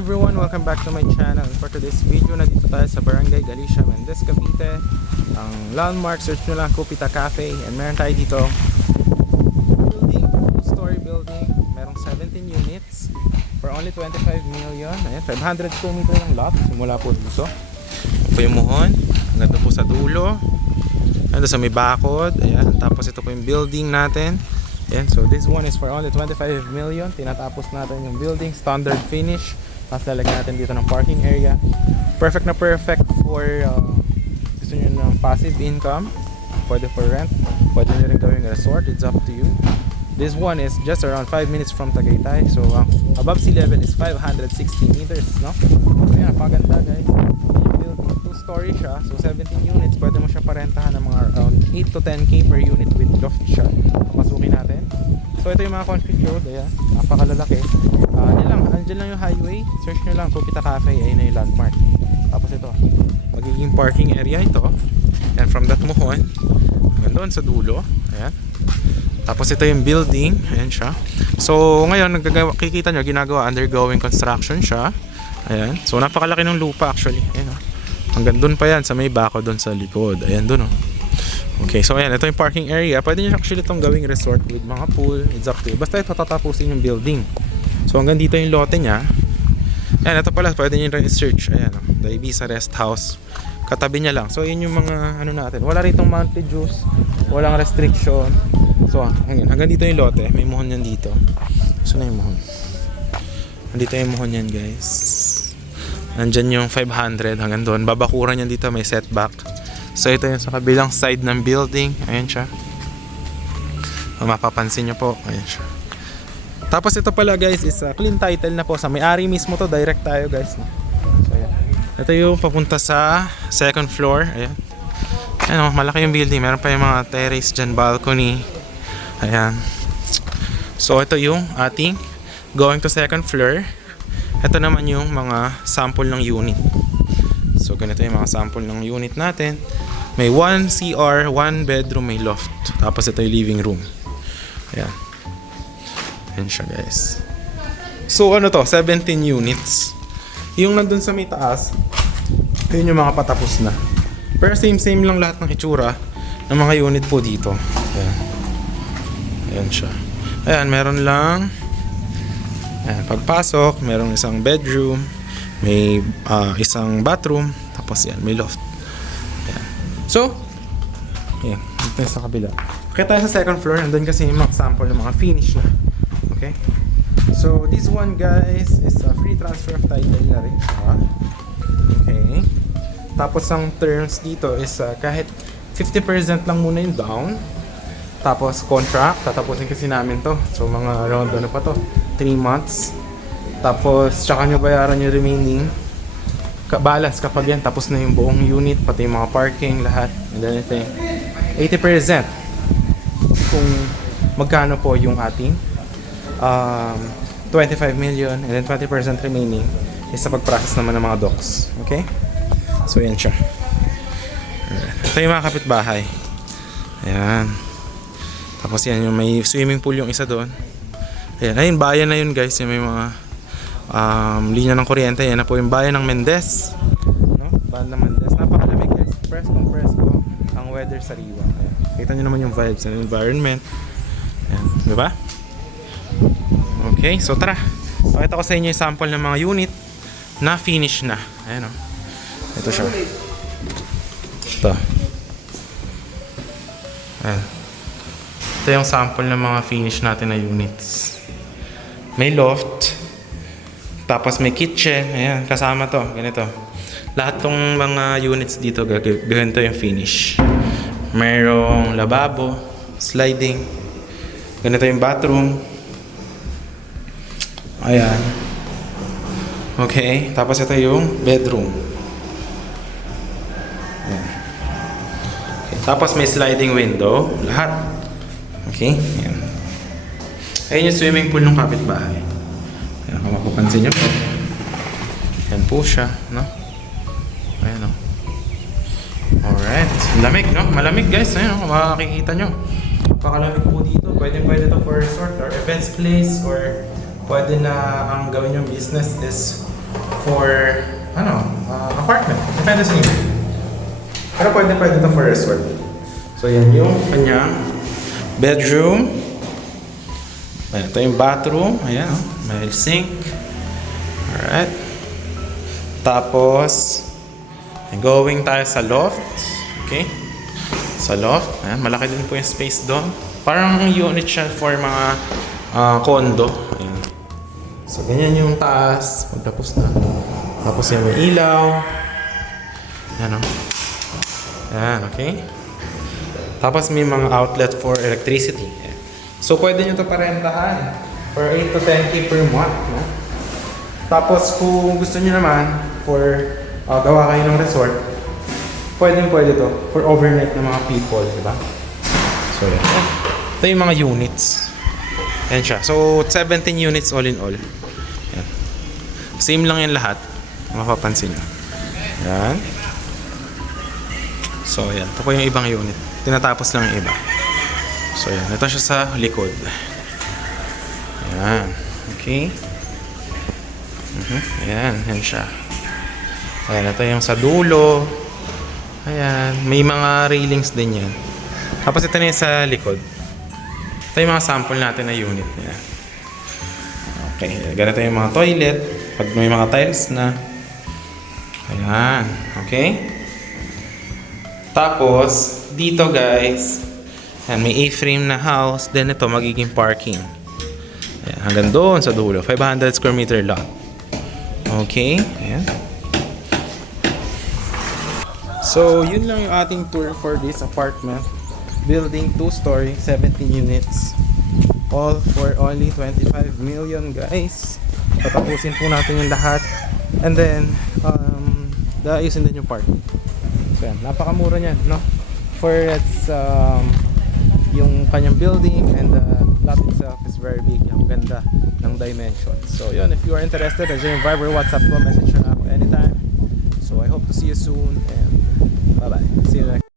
Everyone, welcome back to my channel. For today's video, nandito tayo sa Barangay Galicia, Mendez, Cavite. Ang landmark, search nyo lang Kupita Cafe. And meron tayo dito building, two-story building. Merong 17 units for only 25 million. Ayan, 500 square meter yung lot. Simula po dito. Ito po yung muhon. Hanggang po sa dulo. Ito sa may bakod. Ayan, tapos ito po yung building natin. Ayan, so this one is for only 25 million. Tinatapos natin yung building, standard finish. Tapos lalagyan natin dito ng parking area. Perfect na perfect for gusto nyo ng passive income. Pwede for rent. Pwede nyo rin gawing resort. It's up to you. This one is just around 5 minutes from Tagaytay. So above sea level is 560 meters, no? So yan, napaganda guys. Yung building, 2-story siya. So 17 units. Pwede mo siya parentahan ng mga around 8 to 10k per unit with loft siya. Papasukin natin. So ito yung mga concrete road. Ayan, napakalalaki. Andyan lang yung highway. Search nyo lang Kupita Cafe. Ayun na yung landmark. Tapos ito, magiging parking area ito. And from that muhon hanggang doon sa dulo. Ayan. Tapos ito yung building. Ayan siya. So ngayon, kikita nyo, ginagawa, undergoing construction siya. Ayan. So napakalaki ng lupa actually. Ayan, oh. Hanggang doon pa yan sa may bako doon sa likod. Ayan doon, oh. Okay, so ayan, ito yung parking area. Pwede nyo actually itong gawing resort with mga pool. It's up to you. Basta ito tatapusin yung building. So hanggang dito yung lote nya. Ayan, ito pala, pwede nyo rin i-search. Ayan, oh, the Ibiza Rest House. Katabi nya lang. So yun yung mga ano natin. Wala ritong monthly dues. Walang restriction. So hanggang dito yung lote. May muhon yan dito. So na yung muhon. Nandito yung muhon yan guys. Nandyan yung 500 hanggang doon. Babakuran yan dito, may setback. So ito yung sa kabilang side ng building. Ayan siya. Mapapansin nyo po. Ayan siya. Tapos ito pala guys is clean title na po. Sa may-ari mismo to. Direct tayo guys. So ayan. Ito yung papunta sa second floor. Ayan. Ayan o, malaki yung building. Meron pa yung mga terrace dyan, balcony. Ayan. So ito yung ating going to second floor. Ito naman yung mga sample ng unit. So ganito yung mga sample ng unit natin. May 1 CR, 1 bedroom, may loft. Tapos ito yung living room. Ayan. Ayan siya guys. So ano to, 17 units. Yung nandun sa may taas, yun yung mga patapos na. Pero same lang lahat ng itsura ng mga unit po dito. Ayan. Ayan siya. Ayan, meron lang. Ayan, pagpasok, merong isang bedroom. May isang bathroom. Tapos yan, may loft. Yan. So, yan. Dito sa kabila. Okay tayo sa second floor. Nandun kasi yung mga sample ng mga finish na. Okay? So, this one guys is a free transfer of title na rin siya. Okay? Tapos ang terms dito is kahit 50% lang muna yung down. Tapos contract. Tatapusin kasi namin to. So, mga around ano pa to? 3 months. Tapos, tsaka nyo bayaran yung remaining balance kapag yan. Tapos na yung buong unit, pati yung mga parking, lahat, and anything. 80% kung magkano po yung ating 25 million, and then 20% remaining is sa pag-process naman ng mga docs. Okay? So, yan siya. Ito yung mga kapitbahay. Ayan. Tapos yan, yung may swimming pool yung isa doon. Ayan, ayun, bayan na yun guys. Yung may mga linya ng kuryente. Yan na po yung bayan ng Mendez, no? Bayan ng Mendez. Napakalamig guys. Presko ang weather sa Riwa. Ayan. Kita nyo naman yung vibes ng environment. Ayan. Diba? Okay, so tara. Pakita ko sa inyo yung sample ng mga unit na finish na. Ayan o. Ito siya. Ito. Ayan. Ito yung sample ng mga finish natin na units. May loft. Tapos may kitchen, ayan, kasama to, ganito. Lahat tong mga units dito, ganito yung finish. Mayroong lababo, sliding, ganito yung bathroom. Ayan. Okay, tapos ito yung bedroom. Ayan. Okay, tapos may sliding window, lahat. Okay, ayan. Ayan yung swimming pool ng kapitbahay. Ayan, kung mapapansin nyo po. Ayan po siya, no? Ayan, no? Alright. Lamig, no? Malamig, guys. Ayan, no? Makikita nyo. Pakalamig po dito. Pwede to for resort or events place, or pwede na ang gawin yung business is for, apartment. Depende sa inyo. Pero pwede ito for resort. So, yan yung kanyang bedroom. Ayan, ito yung bathroom. Ayan, oh. May sink. Alright. Tapos, going tayo sa loft. Okay? Sa loft. Ayan, malaki din po yung space doon. Parang unit siya for mga condo. Ayan. So, ganyan yung taas. Pagtapos na. Tapos yan may ilaw. Ayan, oh. Ayan, okay? Tapos may mga outlet for electricity. Ayan. So, pwede nyo ito parentahan for 8 to 10K per month. No? Tapos, kung gusto nyo naman for gawa kayo ng resort, pwede to for overnight ng mga people, di ba? So, yan. Ito yung mga units. Ayan siya. So, 17 units all in all. Ayan. Same lang yung lahat. Mapapansin nyo. Ayan. So, ayan. Ito po yung ibang unit. Tinatapos lang yung iba. So, ayan. Ito siya sa likod. Ayan. Okay. Ayan. Ayan siya. Ayan. Ito yung sa dulo. Ayan. May mga railings din yan. Tapos ito na yung sa likod. Ito yung mga sample natin na unit. Ayan. Okay. Ganito yung mga toilet. Pag may mga tiles na. Ayan. Okay. Tapos, dito guys, ayan, may A-frame na house. Then ito, magiging parking. Ayan, hanggang doon sa dulo. 500 square meter lot. Okay. Ayan. So, yun lang yung ating tour for this apartment. Building 2-story, 17 units. All for only 25 million guys. Tatapusin po natin yung lahat. And then, ayusin din yung parking. So, yan. Napakamura niyan, no? For its yung kanyang building and the lot itself is very big. Ang ganda ng dimensions. So, yun. If you are interested, as yung Viber, WhatsApp ko, message na ako anytime. So, I hope to see you soon and bye-bye. See you next.